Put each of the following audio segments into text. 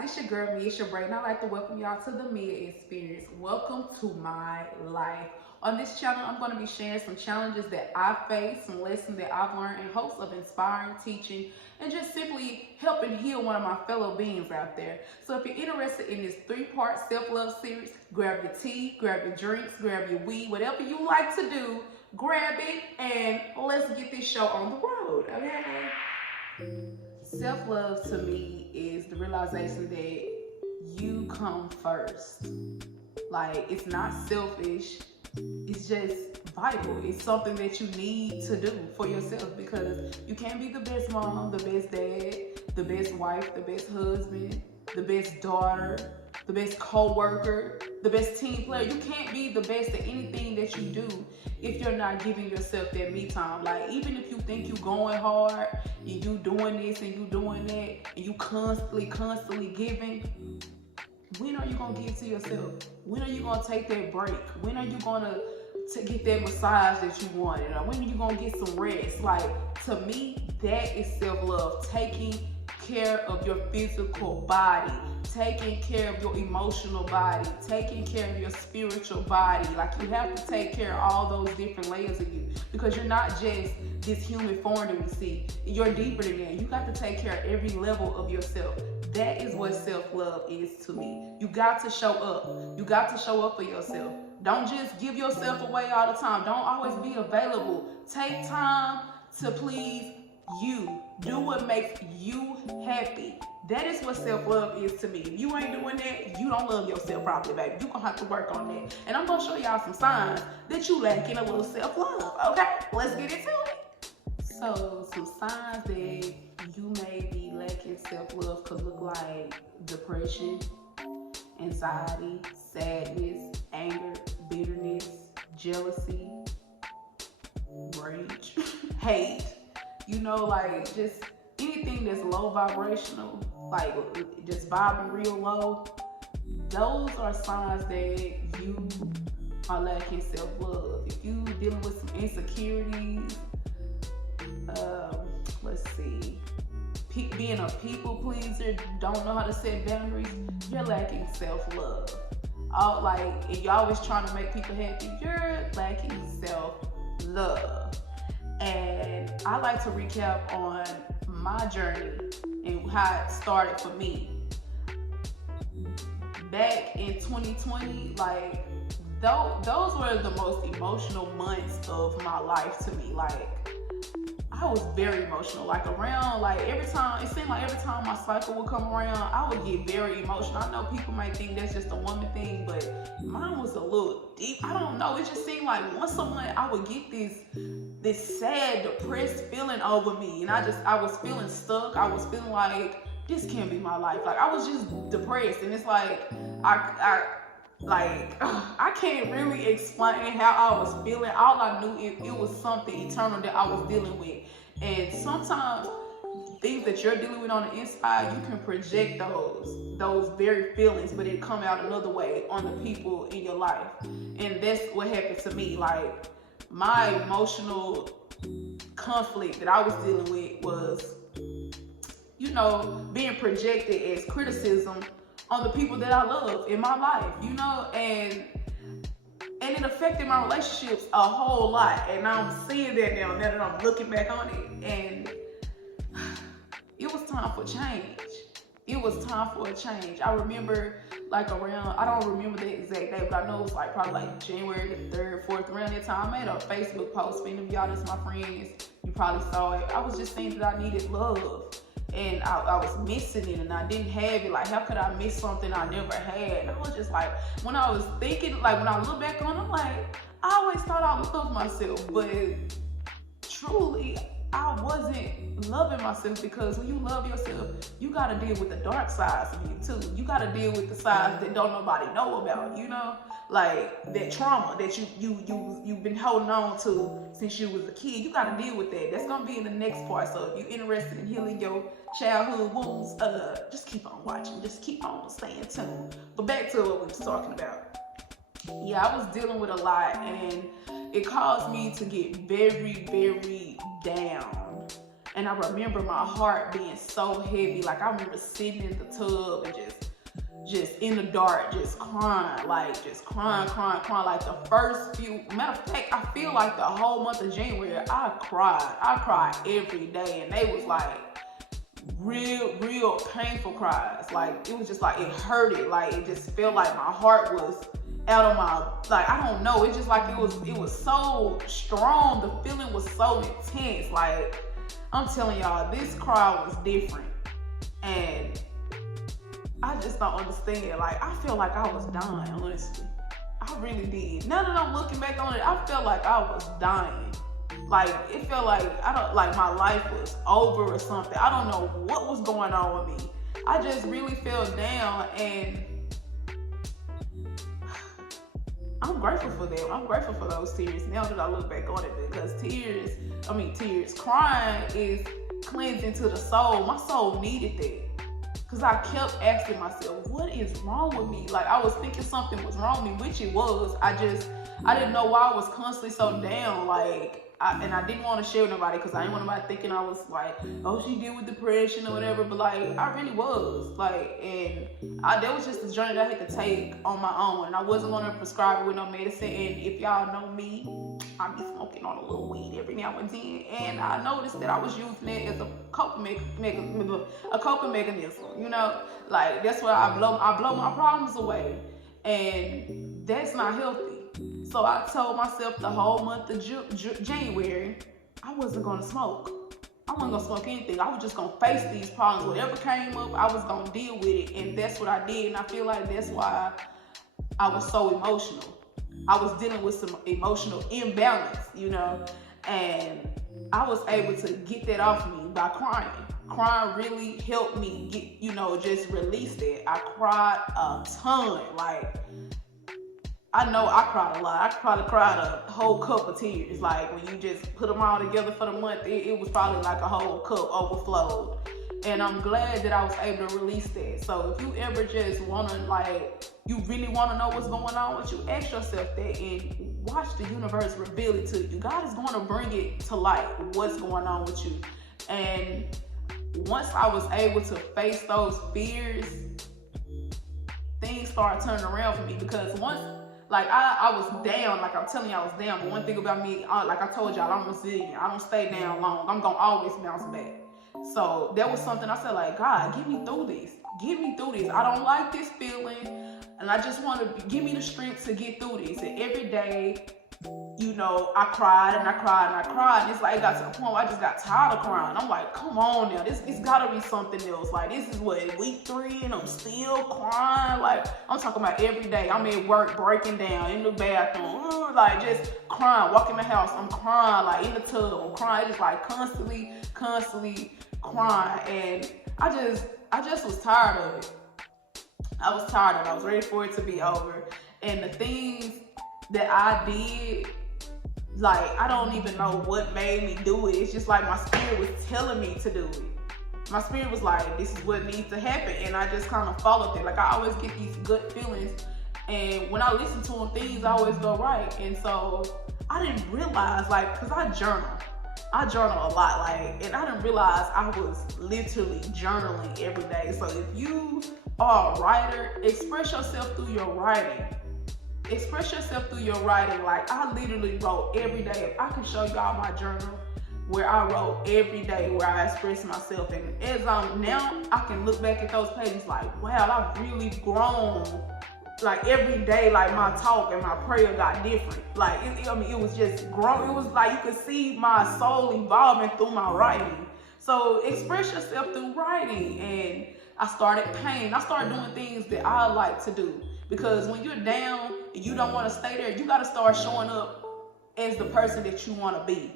It's your girl Mia, it's your brain. I'd like to welcome y'all to the Mia Experience. Welcome to my life. On this channel, I'm going to be sharing some challenges that I face, some lessons that I've learned, in hopes of inspiring, teaching, and just simply helping heal one of my fellow beings out there. So if you're interested in this 3-part self-love series, grab your tea, grab your drinks, grab your weed, whatever you like to do, grab it, and let's get this show on the road, okay? Self-love to me is the realization that you come first. Like, it's not selfish, it's just vital. It's something that you need to do for yourself, because you can't be the best mom, the best dad, the best wife, the best husband, the best daughter, the best co-worker, the best team player. You can't be the best at anything that you do if you're not giving yourself that me time. Like, even if you think you're going hard, you doing this and you doing that, and you constantly giving, when are you gonna give to yourself? When are you gonna take that break? When are you gonna get that massage that you wanted? Or when are you gonna get some rest? Like, to me, that is self-love. Taking care of your physical body, taking care of your emotional body, taking care of your spiritual body. Like, you have to take care of all those different layers of you, because you're not just this human form that we see. You're deeper than that. You got to take care of every level of yourself. That is what self-love is to me. You got to show up. You got to show up for yourself. Don't just give yourself away all the time. Don't always be available. Take time to please you. Do what makes you happy. That is what self-love is to me. If you ain't doing that, you don't love yourself properly, baby. You're going to have to work on that. And I'm going to show y'all some signs that you lack in a little self-love. Okay? Let's get into it. So, some signs that you may be lacking self-love could look like depression, anxiety, sadness, anger, bitterness, jealousy, rage, hate. You know, like, just anything that's low vibrational, like just vibing real low, those are signs that you are lacking self-love. If you dealing with some insecurities, let's see, being a people pleaser, don't know how to set boundaries, you're lacking self-love. And you're always trying to make people happy, you're lacking self-love. And I like to recap on my journey and how it started for me. Back in 2020, like, those were the most emotional months of my life to me. Like, I was very emotional. Like, every time my cycle would come around, I would get very emotional. I know people might think that's just a woman thing, but mine was a little deep. I don't know. It just seemed like once a month I would get this sad, depressed feeling over me. And I was feeling stuck. I was feeling like, this can't be my life. Like, I was just depressed. And it's like, I can't really explain how I was feeling. All I knew, it was something eternal that I was dealing with. And sometimes things that you're dealing with on the inside, you can project those very feelings, but it come out another way on the people in your life. And that's what happened to me. Like, my emotional conflict that I was dealing with was, being projected as criticism on the people that I love in my life, and it affected my relationships a whole lot. And I'm seeing that now that I'm looking back on it, and it was time for change. It was time for a change. I remember, like, I don't remember the exact day, but I know it was probably January the 3rd, 4th, around that time. I made a Facebook post. For any of y'all that's my friends, you probably saw it. I was just saying that I needed love. And I was missing it, and I didn't have it. Like, how could I miss something I never had? And I was just like, when I was thinking, like, when I look back on it, I'm like, I always thought I loved myself, but truly, I wasn't loving myself, because when you love yourself, you got to deal with the dark sides of you too. You got to deal with the sides that don't nobody know about, like that trauma that you've been holding on to since you was a kid. You got to deal with that. That's gonna be in the next part. So if you're interested in healing your childhood wounds, just keep on watching. Just keep on staying tuned. But back to what we was talking about. Yeah, I was dealing with a lot, and it caused me to get very, very down. And I remember my heart being so heavy. Like, I remember sitting in the tub and just just in the dark, just crying, like crying. Like the first few, matter of fact, I feel like the whole month of January, I cried every day, and they was like real painful cries. Like it was just like, it hurted, like it just felt like my heart was out of my, like, I don't know, it's just like it was so strong, the feeling was so intense. Like, I'm telling y'all, this cry was different, and I just don't understand. Like, I feel like I was dying, honestly. I really did. Now that I'm looking back on it, I felt like I was dying. Like, it felt like like my life was over or something. I don't know what was going on with me. I just really fell down, and I'm grateful for them. I'm grateful for those tears now that I look back on it, because crying is cleansing to the soul. My soul needed that. Because I kept asking myself, what is wrong with me? Like, I was thinking something was wrong with me, which it was. I didn't know why I was constantly so down. Like, I didn't want to share with nobody, because I didn't want nobody thinking I was like, oh, she deal with depression or whatever. But like, I really was. Like, and that was just a journey that I had to take on my own. And I wasn't going to prescribe it with no medicine. And if y'all know me, I be smoking on a little weed every now and then. And I noticed that I was using it as a coping mechanism, you know? Like, that's where I blow my problems away. And that's not healthy. So I told myself the whole month of January, I wasn't going to smoke. I wasn't going to smoke anything. I was just going to face these problems. Whatever came up, I was going to deal with it. And that's what I did. And I feel like that's why I was so emotional. I was dealing with some emotional imbalance, you know, and I was able to get that off me by crying. Crying really helped me get, you know, just release that. I cried a ton. Like, I know I cried a lot. I probably cried a whole cup of tears. Like, when you just put them all together for the month, it was probably like a whole cup overflowed. And I'm glad that I was able to release that. So if you ever just want to, like, you really want to know what's going on with you, ask yourself that and watch the universe reveal it to you. God is going to bring it to light, what's going on with you. And once I was able to face those fears, things started turning around for me. Because once, like, I was down, like I'm telling you, I was down. But one thing about me, like I told y'all, I'm resilient. I don't stay down long. I'm going to always bounce back. So that was something I said, like, God, get me through this. Get me through this. I don't like this feeling. And I just want to give me the strength to get through this. And every day, you know, I cried and I cried and I cried. And it's like, it got to the point where I just got tired of crying. I'm like, come on now. It's got to be something else. Like, this is what, week 3 and I'm still crying. Like, I'm talking about every day. I'm at work breaking down in the bathroom. Like, just crying. Walking the house, I'm crying. Like, in the tub, I'm crying. Just like constantly crying. And I just was tired of it. I was tired of it. I was ready for it to be over. And the things that I did, like, I don't even know what made me do it. It's just like my spirit was telling me to do it. My spirit was like, this is what needs to happen. And I just kind of followed it. Like, I always get these gut feelings. And when I listen to them, things always go right. And so I didn't realize, like, because I journal a lot, like, and I didn't realize I was literally journaling every day. So if you are a writer, express yourself through your writing. Express yourself through your writing. Like, I literally wrote every day. If I can show y'all my journal where I wrote every day, where I expressed myself. And as I'm now, I can look back at those pages like, wow, I've really grown. Like, every day, like, my talk and my prayer got different. Like, it was just growing. It was like you could see my soul evolving through my writing. So express yourself through writing. And I started painting. I started doing things that I like to do. Because when you're down and you don't want to stay there, you got to start showing up as the person that you want to be.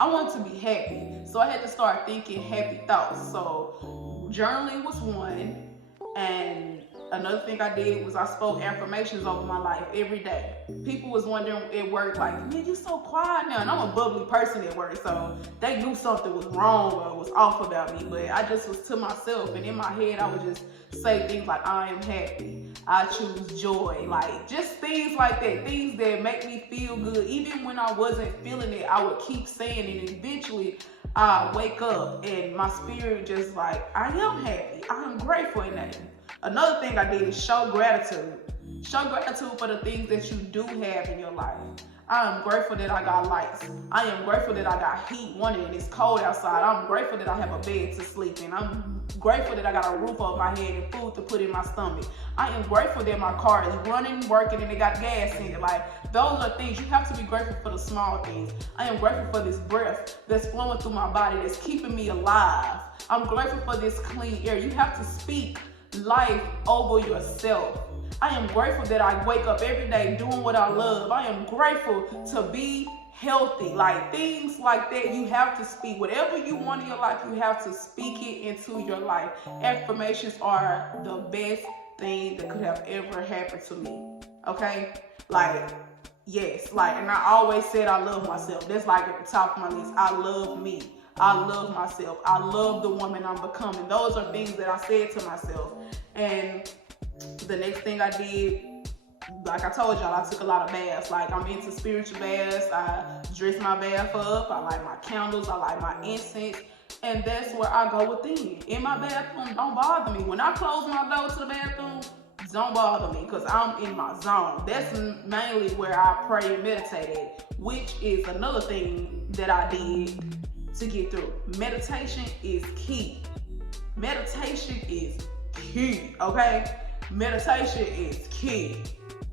I want to be happy. So I had to start thinking happy thoughts. So journaling was one. And another thing I did was I spoke affirmations over my life every day. People was wondering at work, like, man, you so quiet now. And I'm a bubbly person at work, so they knew something was wrong or was off about me. But I just was to myself, and in my head, I would just say things like, I am happy. I choose joy. Like, just things like that. Things that make me feel good. Even when I wasn't feeling it, I would keep saying it. And eventually, I wake up and my spirit just like, I am happy. I am grateful in that. Another thing I did is show gratitude. Show gratitude for the things that you do have in your life. I am grateful that I got lights. I am grateful that I got heat one day and it's cold outside. I'm grateful that I have a bed to sleep in. I'm grateful that I got a roof over my head and food to put in my stomach. I am grateful that my car is running, working, and it got gas in it. Like, those are things. You have to be grateful for the small things. I am grateful for this breath that's flowing through my body, that's keeping me alive. I'm grateful for this clean air. You have to speak life over yourself. I am grateful that I wake up every day doing what I love. I am grateful to be healthy. Like, things like that, you have to speak. Whatever you want in your life, you have to speak it into your life. Affirmations are the best thing that could have ever happened to me. Okay? Like, yes. Like, and I always said I love myself. That's like at the top of my list. I love me. I love myself. I love the woman I'm becoming. Those are things that I said to myself. And the next thing I did, like I told y'all, I took a lot of baths. Like, I'm into spiritual baths. I dress my bath up. I light my candles. I light my incense. And that's where I go within. In my bathroom, don't bother me. When I close my door to the bathroom, don't bother me, because I'm in my zone. That's mainly where I pray and meditate at, which is another thing that I did to get through. Meditation is key. Meditation is key, okay? Meditation is key.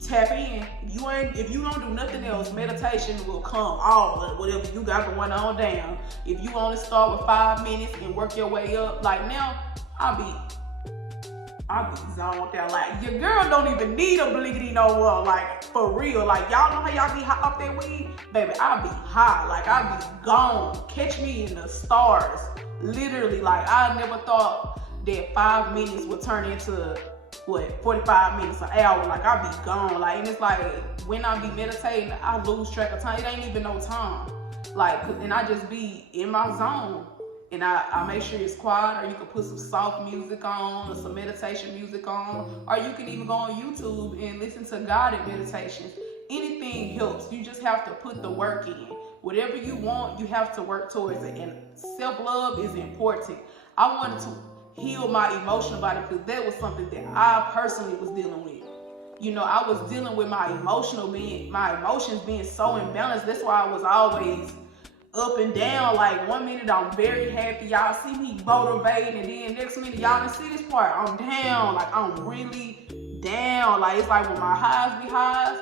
Tap in. If you don't do nothing else, meditation will come all of whatever you got going on down. If you only start with 5 minutes and work your way up, like now, I'll be zoned out. Like, your girl don't even need a bliggity no more. Like, for real. Like, y'all know how y'all be high off that weed? Baby, I be high. Like, I be gone. Catch me in the stars. Literally, like, I never thought that 5 minutes would turn into 45 minutes, an hour. Like, I be gone. Like, and it's like, when I be meditating, I lose track of time. It ain't even no time. Like, and I just be in my zone. And I make sure it's quiet, or you can put some soft music on, or some meditation music on, or you can even go on YouTube and listen to guided meditations. Anything helps. You just have to put the work in. Whatever you want, you have to work towards it. And self-love is important. I wanted to heal my emotional body, because that was something that I personally was dealing with. You know, I was dealing with my emotions being so imbalanced. That's why I was always up and down. Like, 1 minute I'm very happy, y'all see me motivating, and then next minute y'all didn't see this part, I'm down. Like, I'm really down. Like, it's like when my highs be highs,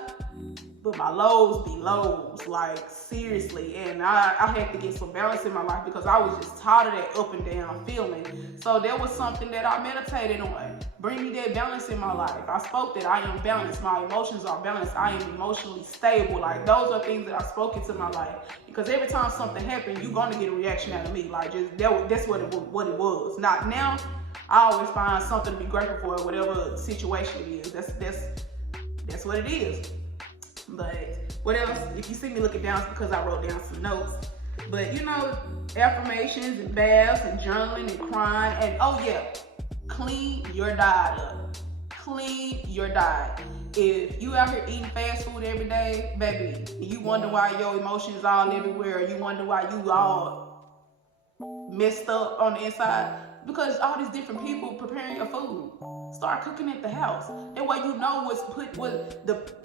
but my lows be lows. Like, seriously. And I had to get some balance in my life, because I was just tired of that up and down feeling. So that was something that I meditated on. Bring me that balance in my life. I spoke that I am balanced. My emotions are balanced. I am emotionally stable. Like, those are things that I spoke into my life. Because every time something happens, you're going to get a reaction out of me. Like, that's what it was. Not now. I always find something to be grateful for, whatever situation it is. That's what it is. But what else? If you see me looking down, it's because I wrote down some notes. But, you know, affirmations and baths and journaling and crying. And, oh yeah, clean your diet up. Clean your diet. If you out here eating fast food every day, baby, you wonder why your emotions all everywhere, or you wonder why you all messed up on the inside, because all these different people preparing your food. Start cooking at the house. That way you know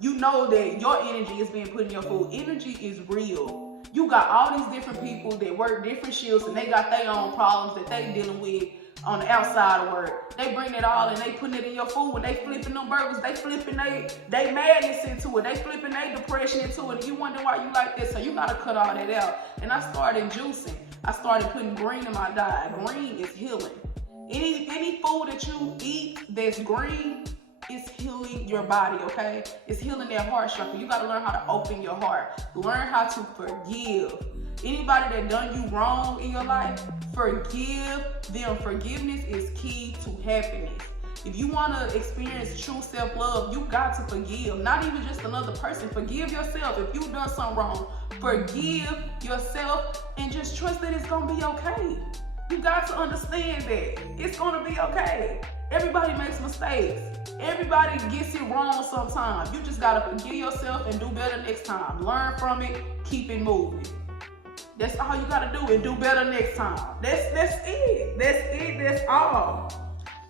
you know that your energy is being put in your food. Energy is real. You got all these different people that work different shifts, and they got their own problems that they dealing with on the outside of work. They bring it all and they putting it in your food. When they flipping them burgers, they flipping they madness into it. They flipping their depression into it. And you wonder why you like this. So you gotta cut all that out. And I started juicing. I started putting green in my diet. Green is healing. Any food that you eat that's green is healing your body, okay? It's healing that heart chakra. You gotta learn how to open your heart. Learn how to forgive. Anybody that done you wrong in your life, forgive them. Forgiveness is key to happiness. If you want to experience true self-love, you got to forgive. Not even just another person. Forgive yourself. If you've done something wrong, forgive yourself and just trust that it's going to be okay. You got to understand that it's going to be okay. Everybody makes mistakes. Everybody gets it wrong sometimes. You just got to forgive yourself and do better next time. Learn from it. Keep it moving. That's all you gotta do, and do better next time. That's it. That's all.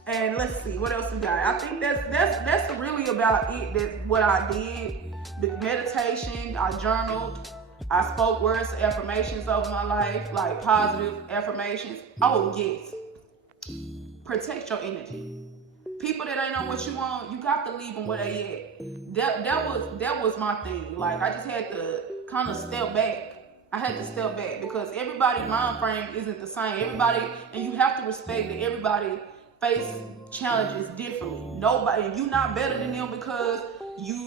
And let's see, what else we got? I think that's really about it. That's what I did. The meditation, I journaled, I spoke words of affirmations over my life, like positive affirmations. Oh yes, protect your energy. People that ain't know what you want, you got to leave them where they at. That was my thing. Like, I just had to kind of step back. I had to step back because everybody's mind frame isn't the same. Everybody, and you have to respect that everybody face challenges differently. Nobody, and you're not better than them because you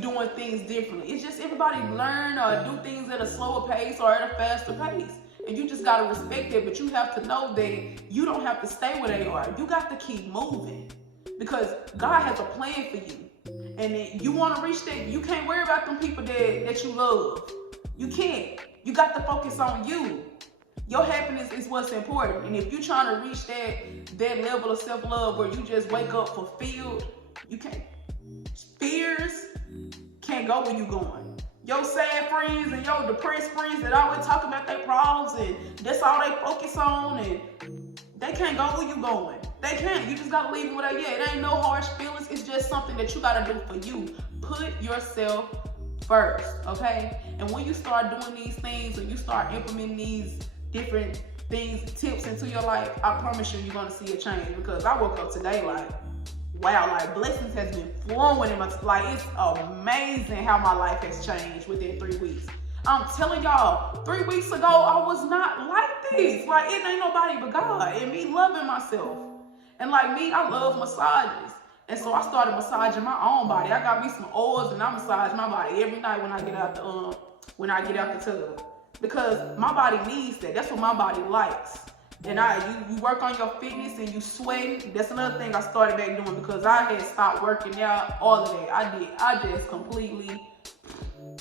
doing things differently. It's just everybody learn or do things at a slower pace or at a faster pace. And you just gotta respect it, but you have to know that you don't have to stay where they are. You got to keep moving because God has a plan for you. And then you want to reach that, you can't worry about them people that you love. You can't. You got to focus on you. Your happiness is what's important. And if you're trying to reach that level of self-love where you just wake up fulfilled, you can't. Fears can't go where you going. Your sad friends and your depressed friends that always talk about their problems and that's all they focus on, and they can't go where you going. They can't. You just gotta leave them where they at. It ain't no harsh feelings. It's just something that you gotta do for you. Put yourself first, okay? And when you start doing these things and you start implementing these different things, tips into your life, I promise you're gonna see a change. Because I woke up today like, wow, like blessings has been flowing in my like it's amazing how my life has changed within 3 weeks. I'm telling y'all, 3 weeks ago I was not like this. Like, it ain't nobody but God and me loving myself. And like me, I love massages. And so I started massaging my own body. I got me some oils and I massage my body every night when I get out the tub. Because my body needs that. That's what my body likes. And you work on your fitness and you sweat. That's another thing I started back doing because I had stopped working out, all of that. I just completely,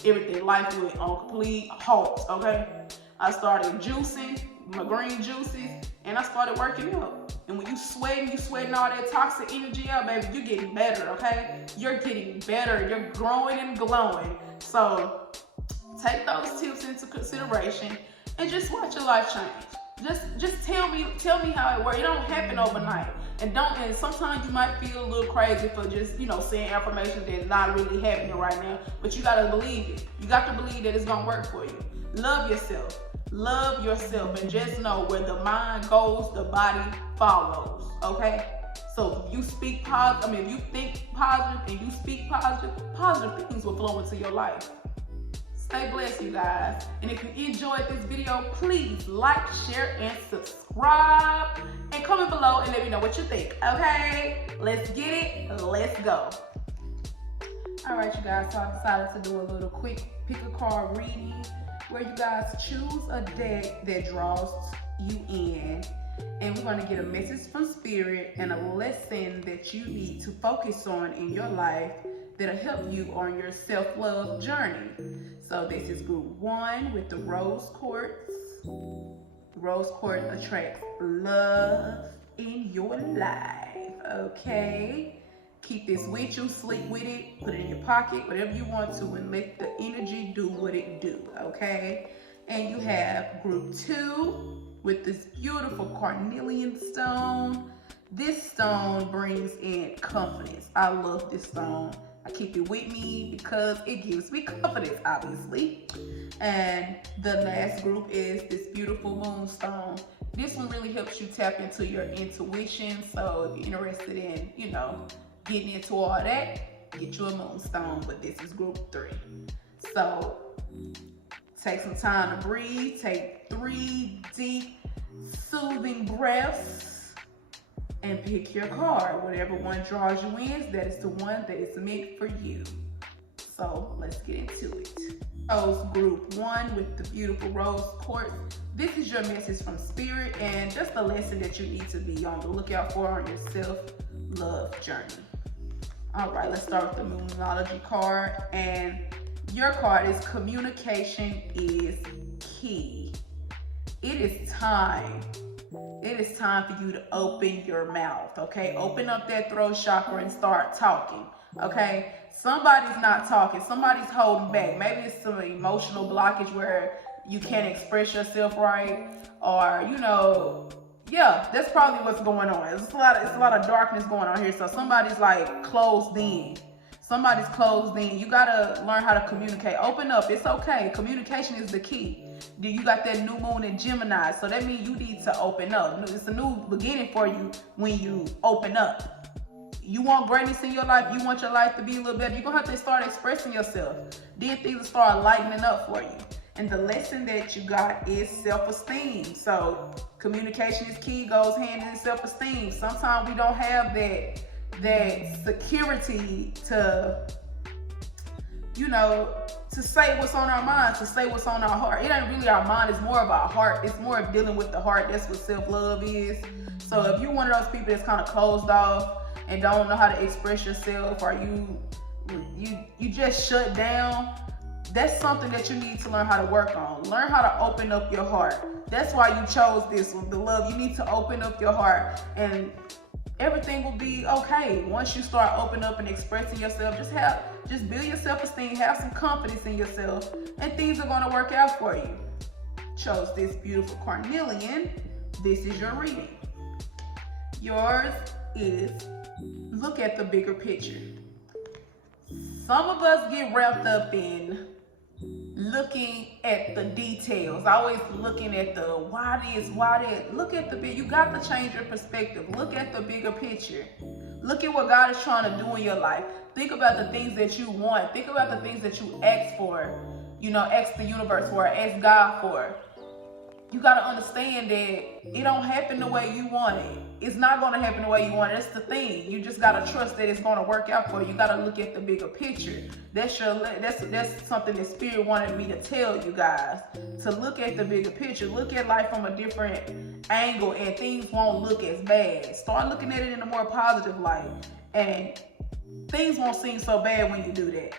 everything, life went on complete halt, okay? I started juicing, my green juices, and I started working out. And when you sweating all that toxic energy out, baby, you're getting better, okay? You're getting better, you're growing and glowing. So take those tips into consideration and just watch your life change. Just tell me how it works. It don't happen overnight. And sometimes you might feel a little crazy for just, saying affirmations that's not really happening right now, but you gotta believe it. You got to believe that it's gonna work for you. Love yourself. Love yourself, and just know where the mind goes, the body follows, okay? So if you speak positive, if you think positive and you speak positive things will flow into your life. Stay blessed, you guys. And if you enjoyed this video, please like, share, and subscribe. And comment below and let me know what you think, okay? Let's get it. Let's go. All right, you guys, so I decided to do a little quick pick a card reading where you guys choose a deck that draws you in. And we're going to get a message from Spirit and a lesson that you need to focus on in your life that'll help you on your self-love journey. So this is group 1 with the rose quartz. Rose quartz attracts love in your life, okay? Keep this with you, sleep with it, put it in your pocket, whatever you want to, and let the energy do what it do, okay? And you have group 2 with this beautiful carnelian stone. This stone brings in confidence. I love this stone. I keep it with me because it gives me confidence, obviously. And the last group is this beautiful moonstone. This one really helps you tap into your intuition. So if you're interested in, getting into all that, get you a moonstone. But this is group 3. So take some time to breathe. Take 3 deep, soothing breaths. And pick your card. Whatever one draws you in, that is the one that is meant for you. So let's get into it. So group 1 with the beautiful rose quartz. This is your message from Spirit and just a lesson that you need to be on the lookout for on your self-love journey. All right, let's start with the Moonology card. And your card is communication is key. It is time. It is time for you to open your mouth, okay? Open up that throat chakra and start talking, okay? Somebody's not talking. Somebody's holding back. Maybe it's some emotional blockage where you can't express yourself right, or, Yeah, that's probably what's going on. It's a lot of darkness going on here. So somebody's like closed in. Somebody's closed in. You gotta learn how to communicate. Open up. It's okay. Communication is the key. You got that new moon in Gemini, so that means you need to open up. It's a new beginning for you when you open up. You want greatness in your life. You want your life to be a little better. You're gonna have to start expressing yourself. Then things will start lightening up for you. And the lesson that you got is self-esteem. So communication is key, goes hand in self-esteem. Sometimes we don't have that security to, to say what's on our mind, to say what's on our heart. It ain't really our mind, it's more of our heart. It's more of dealing with the heart. That's what self-love is. So if you're one of those people that's kind of closed off and don't know how to express yourself, or you just shut down, that's something that you need to learn how to work on. Learn how to open up your heart. That's why you chose this one, the love. You need to open up your heart, and everything will be okay. Once you start opening up and expressing yourself, just build your self-esteem, have some confidence in yourself, and things are going to work out for you. Chose this beautiful carnelian. This is your reading. Yours is look at the bigger picture. Some of us get wrapped up in looking at the details, always looking at the why this, why that. Look at the big. You got to change your perspective. Look at the bigger picture. Look at what God is trying to do in your life. Think about the things that you want. Think about the things that you ask for. Ask the universe for, ask God for. You got to understand that it don't happen the way you want it. It's not going to happen the way you want it. That's the thing. You just got to trust that it's going to work out for you. You got to look at the bigger picture. That's something that Spirit wanted me to tell you guys. To look at the bigger picture. Look at life from a different angle, and things won't look as bad. Start looking at it in a more positive light, and things won't seem so bad when you do that.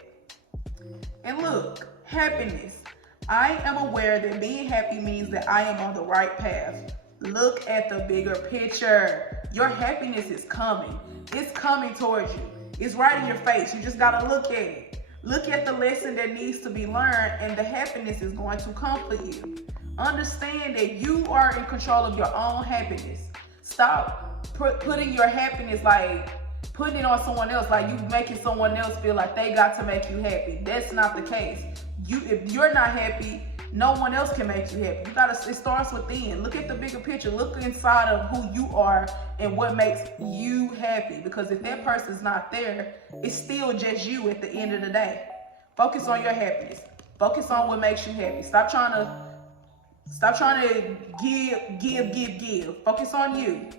And look, happiness. I am aware that being happy means that I am on the right path. Look at the bigger picture. Your happiness is coming. It's coming towards you. It's right in your face. You just got to look at it. Look at the lesson that needs to be learned, and the happiness is going to come for you. Understand that you are in control of your own happiness. Stop putting your happiness, like putting it on someone else, like you making someone else feel like they got to make you happy. That's not the case. If you're not happy, no one else can make you happy. It starts within. Look at the bigger picture. Look inside of who you are and what makes you happy. Because if that person's not there, it's still just you at the end of the day. Focus on your happiness. Focus on what makes you happy. Stop trying to give. Focus on you.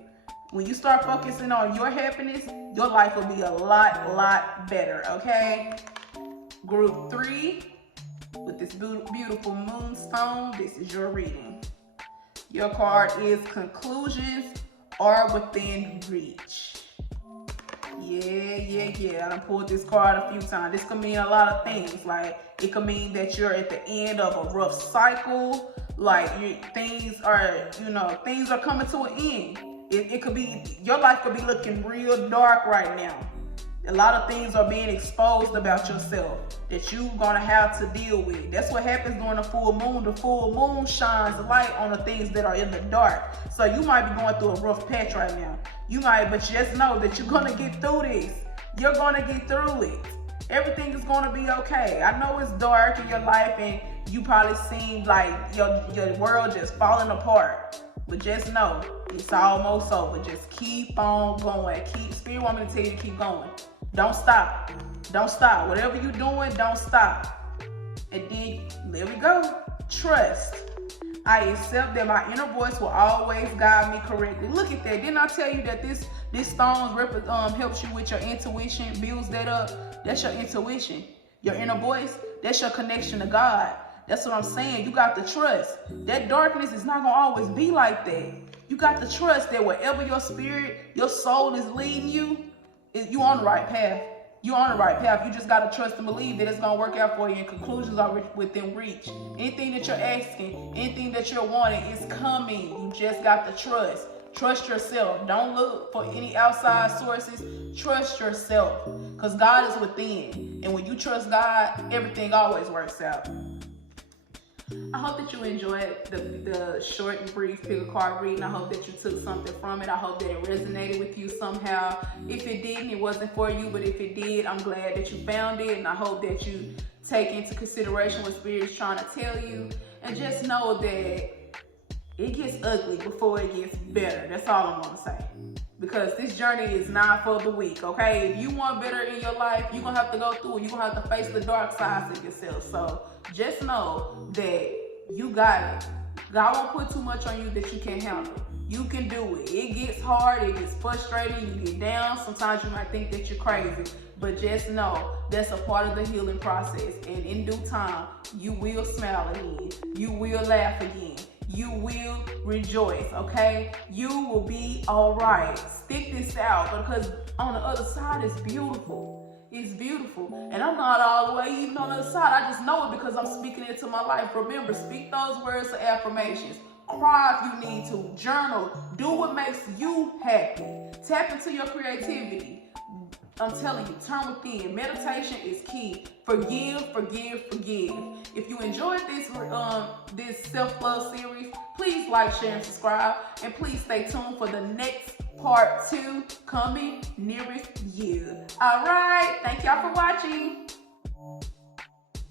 When you start focusing on your happiness, your life will be a lot better, okay? Group 3. With this beautiful moonstone, this is your reading. Your card is conclusions are within reach. Yeah. I done pulled this card a few times. This could mean a lot of things. Like, it could mean that you're at the end of a rough cycle. Like, things are coming to an end. It could be, your life could be looking real dark right now. A lot of things are being exposed about yourself that you're going to have to deal with. That's what happens during the full moon. The full moon shines light on the things that are in the dark. So you might be going through a rough patch right now. But just know that you're going to get through this. You're going to get through it. Everything is going to be okay. I know it's dark in your life and you probably seem like your world just falling apart. But just know, it's almost over. Just keep on going. Spirit want me to tell you to keep going. Don't stop. Don't stop. Whatever you're doing, don't stop. And then, there we go. Trust. I accept that my inner voice will always guide me correctly. Look at that. Didn't I tell you that this stone helps you with your intuition, builds that up? That's your intuition. Your inner voice, that's your connection to God. That's what I'm saying. You got to trust. That darkness is not going to always be like that. You got to trust that wherever your spirit, your soul is leading you, you're on the right path. You're on the right path. You just got to trust and believe that it's going to work out for you, and conclusions are within reach. Anything that you're asking, anything that you're wanting is coming. You just got to trust. Trust yourself. Don't look for any outside sources. Trust yourself, because God is within. And when you trust God, everything always works out. I hope that you enjoyed the short and brief pick a card reading. I hope that you took something from it. I hope that it resonated with you somehow. If it didn't, it wasn't for you, but if it did, I'm glad that you found it, and I hope that you take into consideration what Spirit's trying to tell you, and just know that it gets ugly before it gets better. That's all I'm gonna say. Because this journey is not for the weak, okay? If you want better in your life, you're gonna have to go through it. You're gonna have to face the dark sides of yourself. So just know that you got it. God won't put too much on you that you can't handle. You can do it. It gets hard, it gets frustrating, you get down. Sometimes you might think that you're crazy, but just know that's a part of the healing process. And in due time, you will smile again. You will laugh again. You will rejoice, okay? You will be all right. Stick this out, because on the other side it's beautiful. It's beautiful. And I'm not all the way even on the other side. I just know it because I'm speaking it into my life. Remember, speak those words of affirmations. Cry if you need to. Journal. Do what makes you happy. Tap into your creativity. I'm telling you, turn within. Meditation is key. Forgive, forgive, forgive. If you enjoyed this self-love series, please like, share, and subscribe. And please stay tuned for the next part 2 coming nearest you. All right. Thank y'all for watching.